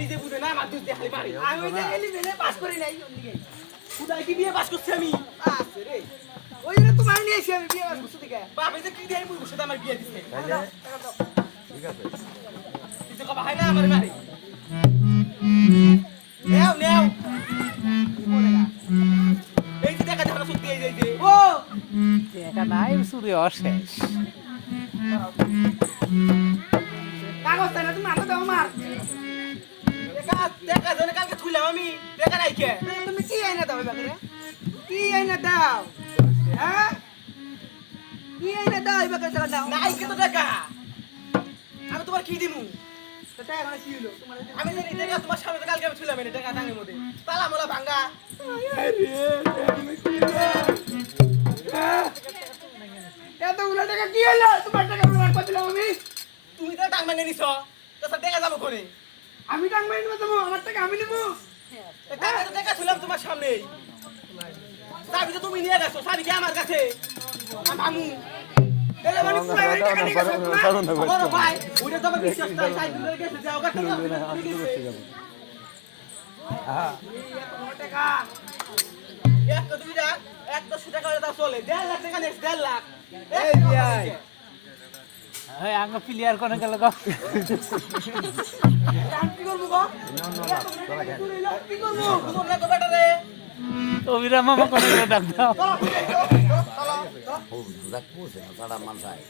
নিজে বুঝে না আমার দুধ খালি মারি আমি যে এলিভেনে পাস করি নাই ওদিকে খুদাই কি বিয়ে পাস করছি আমি আছে রে ওই জন্য তোমার নিয়ে এসে আমি বিয়ে পাস করছি দিকে বাবা যে কি দিয়ে মুই বসে আমার বিয়ে দিছে ঠিক আছে কিছু কবা হয় না আমার মারি নেও নেও এই যে দেখা যাবে সত্যি এই যে ও টাকা নাই চুরি অশেষ কাগজটা না তুমি হাতে দাও আমার দেখা দেখা জনে কালকে থুইলাম আমি দেখা নাই কে তুমি কি আইনা দাও এবারে কি আইনা দাও হ্যাঁ কি আইনা দাও এবারে টাকা দাও নাই কে তো দেখা আমি তোমার কি দিমু টাকা এখন কি হলো তোমার আমি জানি দেখা তোমার সামনে তো কালকে আমি থুইলাম এনে টাকা টাঙ্গের মধ্যে তালা মোলা ভাঙ্গা এতগুলো টাকা কি হলো তোমার টাকা উড়ান করছিলাম আমি তুমি তো টাং ভাঙ্গে নিছ তো দেখা যাবো করে আমি টাকা মাইন দেবো আমার টাকা আমি নেবো টাকা তো দেখা থুইলাম তোমার সামনে চাবি তো তুমি নিয়ে গেছো চাবি কি আমার কাছে আমি ভাঙু এলে মানে পুরাই বাড়ি টাকা নিয়ে গেছো না আমার ভাই ওটা তো আমার বিশ্বাস নাই সাইকেল ধরে গেছে যাও গা টাকা একটা দুইটা একটা সুটা করে দাও চলে 1.5 লাখ টাকা নেক্সট 1.5 লাখ এই ভাই এই আঙ্গ প্লেয়ার কোনে গেল গো আমি কি করব গো কি করব তোমার না তো বেটা রে অবিরাম মামা কোনে গেল ডাক দাও ও যাক কোসে না সারা মানসাই